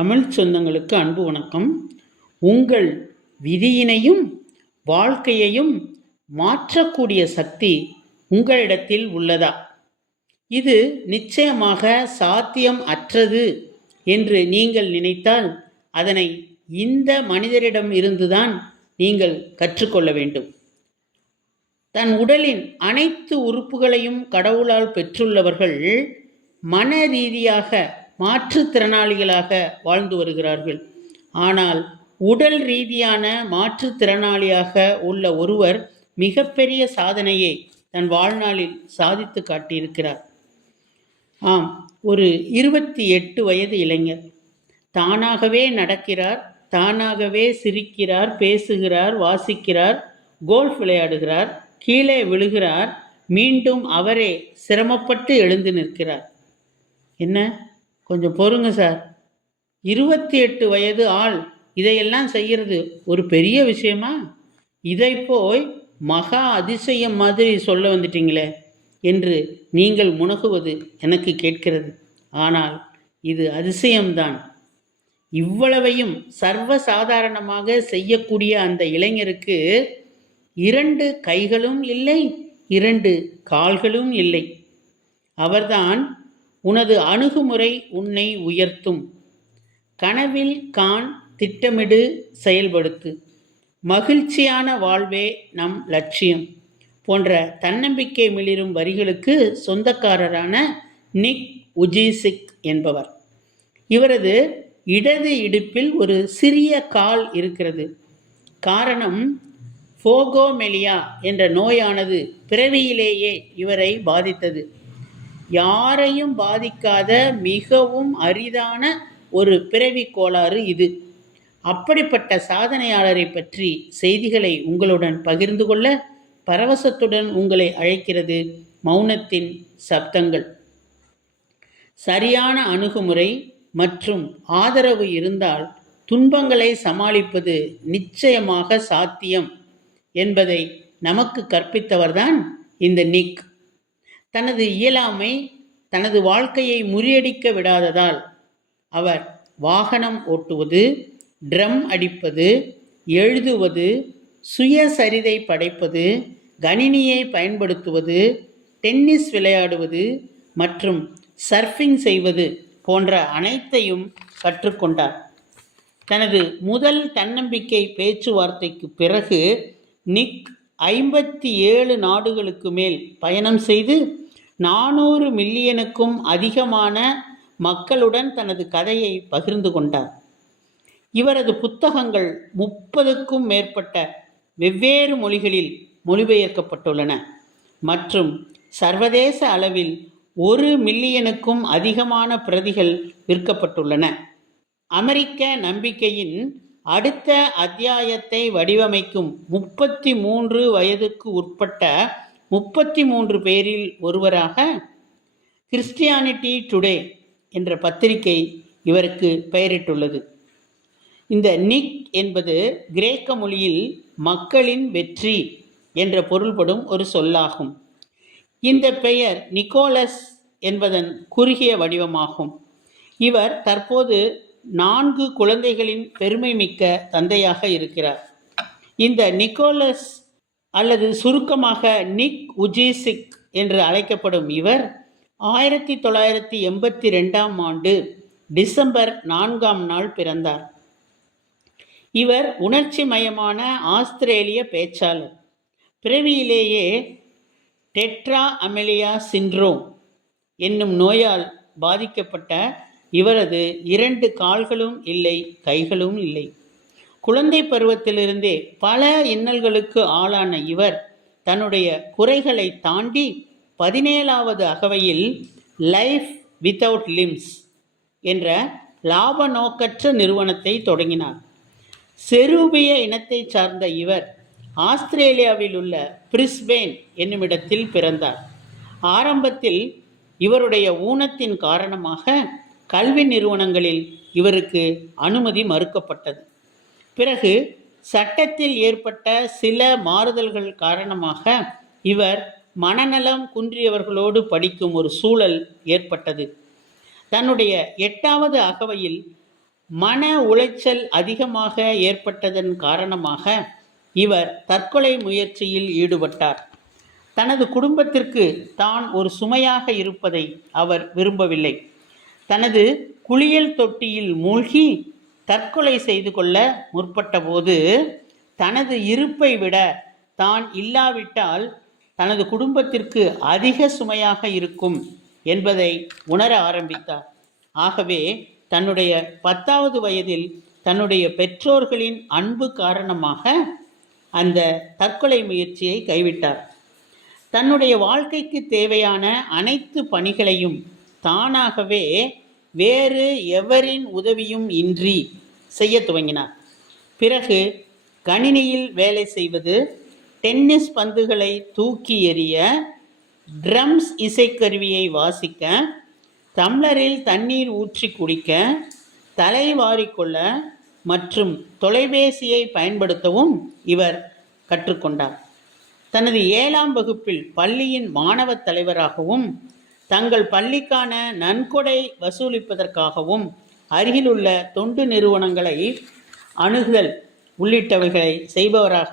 தமிழ் சொந்தங்களுக்கு அன்பு வணக்கம். உங்கள் விதியினையும் வாழ்க்கையையும் மாற்றக்கூடிய சக்தி உங்களிடத்தில் உள்ளதா? இது நிச்சயமாக சாத்தியம் அற்றது என்று நீங்கள் நினைத்தால் அதனை இந்த மனிதரிடம் இருந்துதான் நீங்கள் கற்றுக்கொள்ள வேண்டும். தன் உடலின் அனைத்து உறுப்புகளையும் கடவுளால் பெற்றுள்ளவர்கள் மன ரீதியாக மாற்றுத்திறனாளிகளாக வாழ்ந்து வருகிறார்கள். ஆனால் உடல் ரீதியான மாற்றுத்திறனாளியாக உள்ள ஒருவர் மிகப்பெரிய சாதனையை தன் வாழ்நாளில் சாதித்து காட்டியிருக்கிறார். ஆம், ஒரு 28 வயது இளைஞர் தானாகவே நடக்கிறார், தானாகவே சிரிக்கிறார், பேசுகிறார், வாசிக்கிறார், கோல்ஃப் விளையாடுகிறார், கீழே விழுகிறார், மீண்டும் அவரே சிரமப்பட்டு எழுந்து நிற்கிறார். என்ன, கொஞ்சம் பொறுங்க சார், 28 வயது ஆள் இதையெல்லாம் செய்கிறது ஒரு பெரிய விஷயமா? இதை போய் மகா அதிசயம் மாதிரி சொல்ல வந்துட்டீங்களே என்று நீங்கள் முனகுவது எனக்கு கேட்கிறது. ஆனால் இது அதிசயம்தான். இவ்வளவையும் சர்வசாதாரணமாக செய்யக்கூடிய அந்த இளைஞருக்கு 2 கைகளும் இல்லை, 2 கால்களும் இல்லை. அவர்தான் உனது அணுகுமுறை உன்னை உயர்த்தும். கனவில் காண், திட்டமிடு, செயல்படுத்து. மகிழ்ச்சியான வாழ்வே நம் லட்சியம் போன்ற தன்னம்பிக்கை மிளிரும் வரிகளுக்கு சொந்தக்காரரான நிக் உஜிசிக் என்பவர். இவரது இடது இடுப்பில் ஒரு சிறிய கால் இருக்கிறது. காரணம், ஃபோகோமெலியா என்ற நோயானது பிறவியிலேயே இவரை பாதித்தது. யாரையும் பாதிக்காத மிகவும் அரிதான ஒரு பிறவி கோளாறு இது. அப்படிப்பட்ட சாதனையாளரை பற்றி செய்திகளை உங்களுடன் பகிர்ந்து கொள்ள பரவசத்துடன் உங்களை அழைக்கிறது மௌனத்தின் சப்தங்கள். சரியான அணுகுமுறை மற்றும் ஆதரவு இருந்தால் துன்பங்களை சமாளிப்பது நிச்சயமாக சாத்தியம் என்பதை நமக்கு கற்பித்தவர்தான் இந்த நிக். தனது இயலாமை தனது வாழ்க்கையை முறியடிக்க விடாததால் அவர் வாகனம் ஓட்டுவது, ட்ரம் அடிப்பது, எழுதுவது, சுயசரிதை படைப்பது, கணினியை பயன்படுத்துவது, டென்னிஸ் விளையாடுவது மற்றும் சர்ஃபிங் செய்வது போன்ற அனைத்தையும் கற்றுக்கொண்டார். தனது முதல் தன்னம்பிக்கை பேச்சுவார்த்தைக்கு பிறகு நிக் 57 நாடுகளுக்கு மேல் பயணம் செய்து 400 மில்லியனுக்கும் அதிகமான மக்களுடன் தனது கதையை பகிர்ந்து கொண்டார். இவரது புத்தகங்கள் 30க்கும் மேற்பட்ட வெவ்வேறு மொழிகளில் மொழிபெயர்க்கப்பட்டுள்ளன மற்றும் சர்வதேச அளவில் 1 மில்லியனுக்கும் அதிகமான பிரதிகள் விற்கப்பட்டுள்ளன. அமெரிக்க நம்பிக்கையின் அடுத்த அத்தியாயத்தை வடிவமைக்கும் 33 வயதுக்கு உட்பட்ட 33 பேரில் ஒருவராக கிறிஸ்டியானிட்டி டுடே என்ற பத்திரிகை இவருக்கு பெயரிட்டுள்ளது. இந்த நிக் என்பது கிரேக்க மொழியில் மக்களின் வெற்றி என்ற பொருள்படும் ஒரு சொல்லாகும். இந்த பெயர் நிக்கோலஸ் என்பதன் குறுகிய வடிவமாகும். இவர் தற்போது 4 குழந்தைகளின் பெருமை மிக்க தந்தையாக இருக்கிறார். இந்த நிக்கோலஸ் அல்லது சுருக்கமாக நிக் உஜிசிக் என்று அழைக்கப்படும் இவர் 1982ஆம் ஆண்டு டிசம்பர் 4ஆம் நாள் பிறந்தார். இவர் உணர்ச்சி மயமான ஆஸ்திரேலிய பேச்சாளர். பிறவியிலேயே டெட்ரா அமெலியா சிண்ட்ரோம் என்னும் நோயால் பாதிக்கப்பட்ட இவரது 2 கால்களும் இல்லை, கைகளும் இல்லை. குழந்தை பருவத்திலிருந்தே பல இன்னல்களுக்கு ஆளான இவர் தன்னுடைய குறைகளை தாண்டி 17வது அகவையில் லைஃப் வித்தவுட் லிம்ஸ் என்ற லாப நோக்கற்ற நிறுவனத்தை தொடங்கினார். செரூபிய இனத்தை சார்ந்த இவர் ஆஸ்திரேலியாவில் உள்ள பிரிஸ்பேன் என்னுமிடத்தில் பிறந்தார். ஆரம்பத்தில் இவருடைய ஊனத்தின் காரணமாக கல்வி நிறுவனங்களில் இவருக்கு அனுமதி மறுக்கப்பட்டது. பிறகு சட்டத்தில் ஏற்பட்ட சில மாறுதல்கள் காரணமாக இவர் மனநலம் குன்றியவர்களோடு படிக்கும் ஒரு சூழல் ஏற்பட்டது. தன்னுடைய 8வது அகவையில் மன உளைச்சல் அதிகமாக ஏற்பட்டதன் காரணமாக இவர் தற்கொலை முயற்சியில் ஈடுபட்டார். தனது குடும்பத்திற்கு தான் ஒரு சுமையாக இருப்பதை அவர் விரும்பவில்லை. தனது குளியல் தொட்டியில் மூழ்கி தற்கொலை செய்து கொள்ள முற்பட்டபோது தனது இருப்பை விட தான் இல்லாவிட்டால் தனது குடும்பத்திற்கு அதிக சுமையாக இருக்கும் என்பதை உணர ஆரம்பித்தார். ஆகவே தன்னுடைய 10வது வயதில் தன்னுடைய பெற்றோர்களின் அன்பு காரணமாக அந்த தற்கொலை முயற்சியை கைவிட்டார். தன்னுடைய வாழ்க்கைக்கு தேவையான அனைத்து பணிகளையும் தானாகவே வேறு எவரின் உதவியும் இன்றி செய்ய துவங்கினார். பிறகு கணினியில் வேலை செய்வது, டென்னிஸ் பந்துகளை தூக்கி எறிய, ட்ரம்ஸ் இசைக்கருவியை வாசிக்க, டம்ளரில் தண்ணீர் ஊற்றி குடிக்க, தலை வாரிக்கொள்ள மற்றும் தொலைபேசியை பயன்படுத்தவும் இவர் கற்றுக்கொண்டார். தனது 7ஆம் வகுப்பில் பள்ளியின் மாணவ தலைவராகவும் தங்கள் பள்ளிக்கான நன்கொடை வசூலிப்பதற்காகவும் அருகிலுள்ள தொண்டு நிறுவனங்களை அணுகுதல் உள்ளிட்டவைகளை செய்பவராக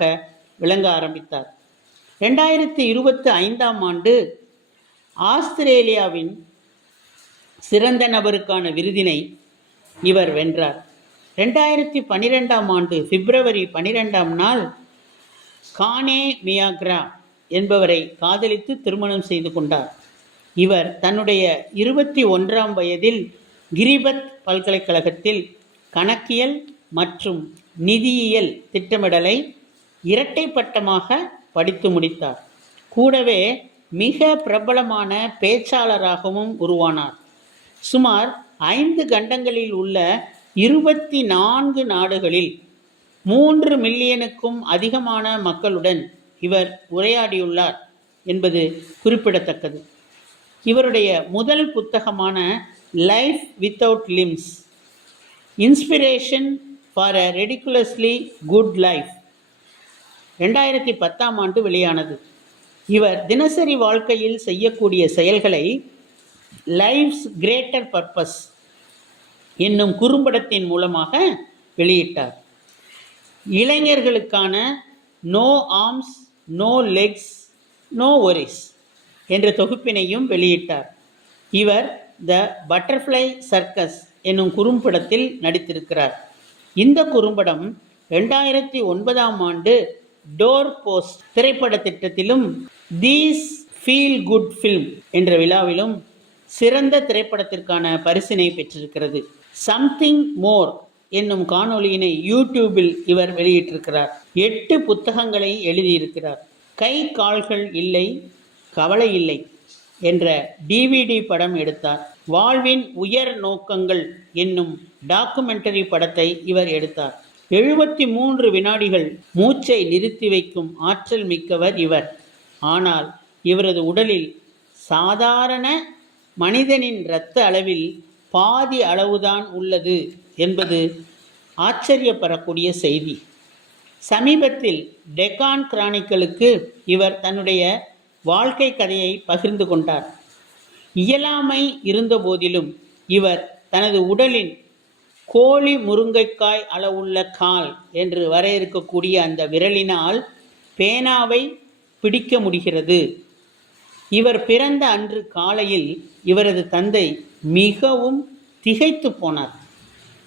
விளங்க ஆரம்பித்தார். 2025ஆம் ஆண்டு ஆஸ்திரேலியாவின் சிறந்த நபருக்கான விருதினை இவர் வென்றார். 2012ஆம் ஆண்டு பிப்ரவரி 12ஆம் நாள் கானே மியாக்ரா என்பவரை காதலித்து திருமணம் செய்து கொண்டார். இவர் தன்னுடைய 21ஆம் வயதில் கிரிபத் பல்கலைக்கழகத்தில் கணக்கியல் மற்றும் நிதியியல் திட்டமிடலை இரட்டை பட்டமாக படித்து முடித்தார். கூடவே மிக பிரபலமான பேச்சாளராகவும் உருவானார். சுமார் 5 கண்டங்களில் உள்ள 24 நாடுகளில் 3 மில்லியனுக்கும் அதிகமான மக்களுடன் இவர் உரையாடியுள்ளார் என்பது குறிப்பிடத்தக்கது. இவருடைய முதல் புத்தகமான life without limbs, inspiration for a ridiculously good life 2010ஆம் ஆண்டு வெளியானது. இவர் தினசரி வாழ்க்கையில் செய்யக்கூடிய செயல்களை லைஃப்ஸ் கிரேட்டர் பர்பஸ் என்னும் குறும்படத்தின் மூலமாக வெளியிட்டார். இளைஞர்களுக்கான no arms no legs no worries என்ற தொகுப்பினையும் வெளியிட்டார். இவர் த பட்டர்ஃப்ளை சர்க்கஸ் என்னும் குறும்படத்தில் நடித்திருக்கிறார். இந்த குறும்படம் 2009ஆம் ஆண்டு டோர் போஸ்ட் திரைப்பட திட்டத்திலும் தீஸ் ஃபீல் குட் ஃபில்ம் என்ற விழாவிலும் சிறந்த திரைப்படத்திற்கான பரிசினை பெற்றிருக்கிறது. சம்திங் மோர் என்னும் காணொளியினை யூடியூபில் இவர் வெளியிட்டிருக்கிறார். 8 புத்தகங்களை எழுதியிருக்கிறார். கை கால்கள் இல்லை, கவலை இல்லை என்ற DVD படம் எடுத்தார். வாழ்வின் உயர் நோக்கங்கள் என்னும் டாக்குமெண்டரி படத்தை இவர் எடுத்தார். 73 வினாடிகள் மூச்சை நிறுத்தி வைக்கும் ஆற்றல் மிக்கவர் இவர். ஆனால் இவரது உடலில் சாதாரண மனிதனின் இரத்த அளவில் பாதி அளவுதான் உள்ளது என்பது ஆச்சரியப்படக்கூடிய செய்தி. சமீபத்தில் டெக்கான் கிரானிக்கலுக்கு இவர் தன்னுடைய வாழ்க்கை கதையை பகிர்ந்து கொண்டார். இயலாமை இருந்த போதிலும் இவர் தனது உடலின் கோழி முருங்கைக்காய் அளவுள்ள கால் என்று வரையறுக்கக்கூடிய அந்த விரலினால் பேனாவை பிடிக்க முடிகிறது. இவர் பிறந்த அன்று காலையில் இவரது தந்தை மிகவும் திகைத்து போனார்.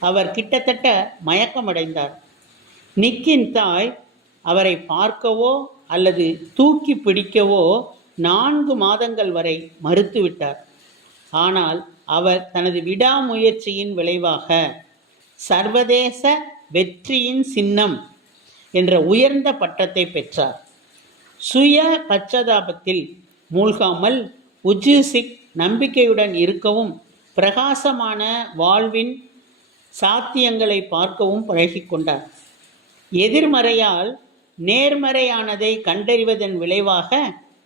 அவர் கிட்டத்தட்ட மயக்கமடைந்தார். நிக்கின் தாய் அவரை பார்க்கவோ அல்லது தூக்கி பிடிக்கவோ 4 மாதங்கள் வரை மறுத்துவிட்டார். ஆனால் அவர் தனது விடாமுயற்சியின் விளைவாக சர்வதேச வெற்றியின் சின்னம் என்ற உயர்ந்த பட்டத்தை பெற்றார். சுய பச்சாதாபத்தில் மூழ்காமல் உஜ்ஜிசிக் நம்பிக்கையுடன் இருக்கவும் பிரகாசமான வாழ்வின் சாத்தியங்களை பார்க்கவும் பழகிக்கொண்டார். எதிர்மறையால் நேர்மறையானதை கண்டறிவதன் விளைவாக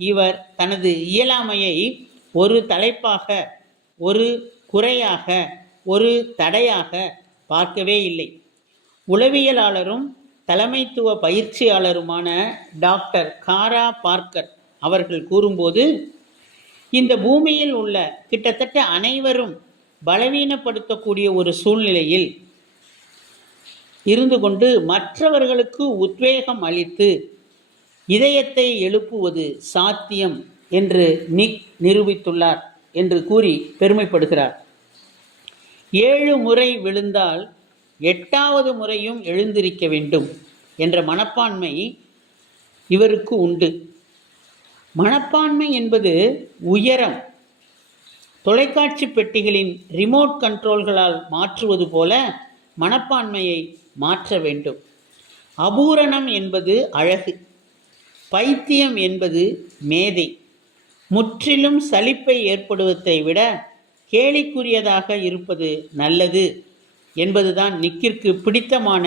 இவர் தனது இயலாமையை ஒரு தலைப்பாக, ஒரு குறையாக, ஒரு தடையாக பார்க்கவே இல்லை. உளவியலாளரும் தலைமைத்துவ பயிற்சியாளருமான டாக்டர் காரா பார்க்கர் அவர்கள் கூறும்போது, இந்த பூமியில் உள்ள கிட்டத்தட்ட அனைவரும் பலவீனப்படுத்தக்கூடிய ஒரு சூழ்நிலையில் இருந்து கொண்டு மற்றவர்களுக்கு உத்வேகம் அளித்து இதயத்தை எழுப்புவது சாத்தியம் என்று நிக் நிரூபித்துள்ளார் என்று கூறி பெருமைப்படுகிறார். 7 முறை விழுந்தால் 8வது முறையும் எழுந்திருக்க வேண்டும் என்ற மனப்பான்மை இவருக்கு உண்டு. மனப்பான்மை என்பது உயரம் தொலைக்காட்சி பெட்டிகளின் ரிமோட் கண்ட்ரோல்களால் மாற்றுவது போல மனப்பான்மையை மாற்ற வேண்டும். அபூரணம் என்பது அழகு, பைத்தியம் என்பது மேதை. முற்றிலும் சலிப்பை ஏற்படுவதை விட கேலிக்குரியதாக இருப்பது நல்லது என்பதுதான் நிக்கிற்கு பிடித்தமான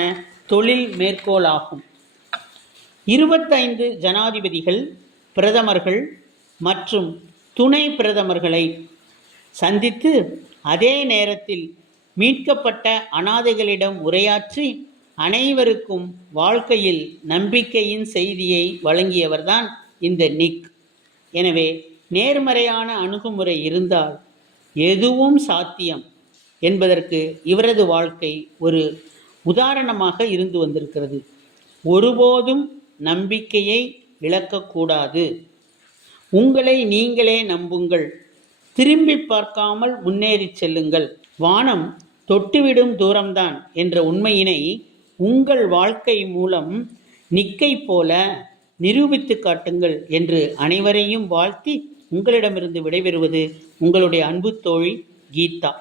தொழில் மேற்கோளாகும். 25 ஜனாதிபதிகள், பிரதமர்கள் மற்றும் துணை பிரதமர்களை சந்தித்து அதே நேரத்தில் மீட்கப்பட்ட அனாதைகளிடம் உரையாற்றி அனைவருக்கும் வாழ்க்கையில் நம்பிக்கையின் செய்தியை வழங்கியவர்தான் இந்த நிக். எனவே நேர்மறையான அணுகுமுறை இருந்தால் எதுவும் சாத்தியம் என்பதற்கு இவரது வாழ்க்கை ஒரு உதாரணமாக இருந்து வந்திருக்கிறது. ஒருபோதும் நம்பிக்கையை இழக்கக்கூடாது. உங்களை நீங்களே நம்புங்கள். திரும்பி பார்க்காமல் முன்னேறி செல்லுங்கள். வானம் தொட்டுவிடும் தூரம்தான் என்ற உண்மையினை உங்கள் வாழ்க்கை மூலம் நிக்கை போல நிரூபித்து காட்டுங்கள் என்று அனைவரையும் வாழ்த்தி உங்களிடமிருந்து விடைபெறுவது உங்களுடைய அன்பு தோழி கீதா.